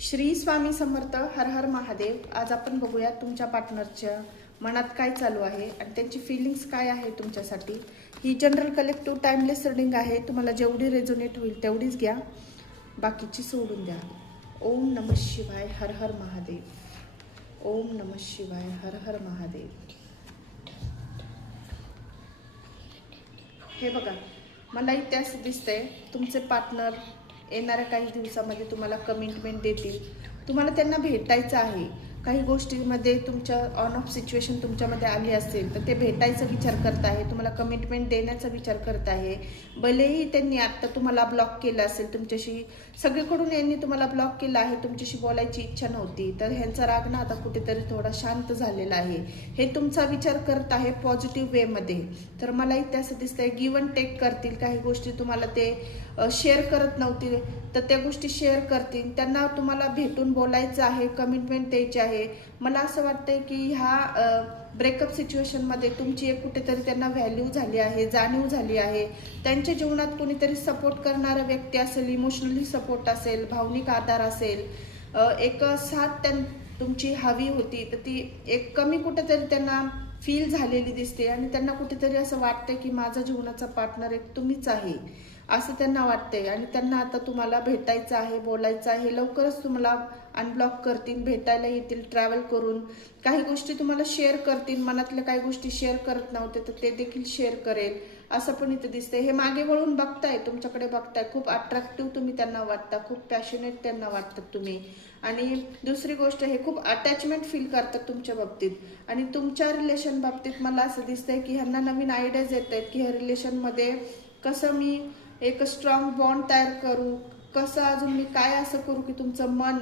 श्री स्वामी समर्थ. हर हर महादेव. आज आपण बघूया तुमच्या पार्टनरच्या मनात काय चालू आहे आणि त्यांची फिलिंग्स काय आहे तुमच्यासाठी. ही जनरल कलेक्टिव्ह टाइमलेस रीडिंग आहे. तुम्हाला जेवढी रेझोनेट होईल तेवढीच घ्या, बाकीची सोडून द्या. ओम नमः शिवाय. हर हर महादेव. ओम नमः शिवाय. हर हर महादेव. हे बघा, मला इथे असं दिसतंय तुमचे पार्टनर येणाऱ्या काही दिवसामध्ये तुम्हाला कमिटमेंट देतील. तुम्हाला त्यांना भेटायचं आहे. काही गोष्टींमध्ये तुमच्या ऑन ऑफ सिच्युएशन तुमच्यामध्ये आली असेल तर ते भेटायचा विचार करत आहे, तुम्हाला कमिटमेंट देण्याचा विचार करत आहे. भलेही त्यांनी आत्ता तुम्हाला ब्लॉक केलं असेल, तुमच्याशी सगळीकडून यांनी तुम्हाला ब्लॉक केलं आहे, तुमच्याशी बोलायची इच्छा नव्हती, तर ह्यांचा राग ना आता कुठेतरी थोडा शांत झालेला आहे. हे तुमचा विचार करत आहे पॉझिटिव्ह वेमध्ये. तर मला इथे असं दिसतंय गिव्ह अँड टेक करतील. काही गोष्टी तुम्हाला ते शेअर करत नव्हती तर त्या गोष्टी शेअर करतील. त्यांना तुम्हाला भेटून बोलायचं आहे, कमिटमेंट द्यायची आहे. मला असं वाटतंय की ह्या ब्रेकअप सिच्युएशनमध्ये तुमची एक कुठेतरी त्यांना व्हॅल्यू झाली आहे, जाणीव झाली आहे. त्यांच्या जीवनात कोणीतरी सपोर्ट करणारा व्यक्ती असेल, इमोशनली सपोर्ट असेल, भावनिक आधार असेल, एक साथ तुमची हवी होती तर ती एक कमी कुठेतरी त्यांना फील झालेली दिसते आणि त्यांना कुठेतरी असं वाटतंय की माझा जीवनाचा पार्टनर एक तुम्हीच आहे असं त्यांना वाटतंय. आणि त्यांना आता तुम्हाला भेटायचं आहे, बोलायचं आहे. लवकरच तुम्हाला अनब्लॉक करतील, भेटायला येतील ट्रॅव्हल करून. काही गोष्टी तुम्हाला शेअर करतील, मनातल्या काही गोष्टी शेअर करत नव्हते तर ते देखील शेअर करेल असं पण इथे दिसतंय. हे मागे वळून बघताय, तुमच्याकडे बघताय. खूप अट्रॅक्टिव्ह तुम्ही त्यांना वाटता, खूप पॅशनेट त्यांना वाटतात तुम्ही. आणि दुसरी गोष्ट, हे खूप अटॅचमेंट फील करतात तुमच्या बाबतीत. आणि तुमच्या रिलेशन बाबतीत मला असं दिसतंय की ह्यांना नवीन आयडियाज येत आहेत की ह्या रिलेशनमध्ये कसं मी एक स्ट्रॉंग बॉन्ड तयार करू, कसं अजून मी काय असं करू की तुमचं मन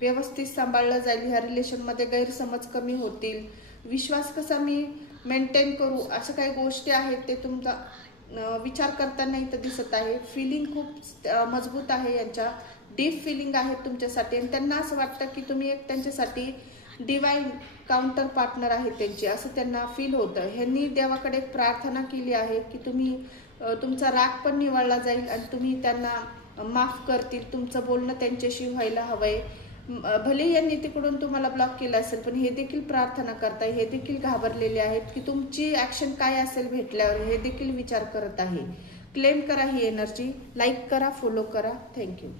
व्यवस्थित सांभाळलं जाईल, ह्या रिलेशनमध्ये गैरसमज कमी होतील, विश्वास कसा मी मेंटेन करू, असं काही गोष्टी आहेत ते तुमचा विचार करताना इथं दिसत आहे. फिलिंग खूप मजबूत आहे, यांच्या डीप फिलिंग आहेत तुमच्यासाठी. आणि त्यांना असं वाटतं की तुम्ही एक त्यांच्यासाठी डिवाइन काउंटर पार्टनर आहे त्यांची, असं त्यांना फील होतं. ह्यांनी देवाकडे एक प्रार्थना केली आहे की तुम्ही तुमचा राग पण निवळला जाईल आणि तुम्ही त्यांना माफ करतील. तुमचं बोलणं त्यांच्याशी व्हायला हवंय. भले यांनी तिकडून तुम्हाला ब्लॉक केलं असेल पण हे देखील प्रार्थना करताय, हे देखील घाबरलेले आहेत की तुमची ॲक्शन काय असेल भेटल्यावर, हे देखील विचार करत आहे. क्लेम करा ही एनर्जी, लाईक करा, फॉलो करा. थँक्यू.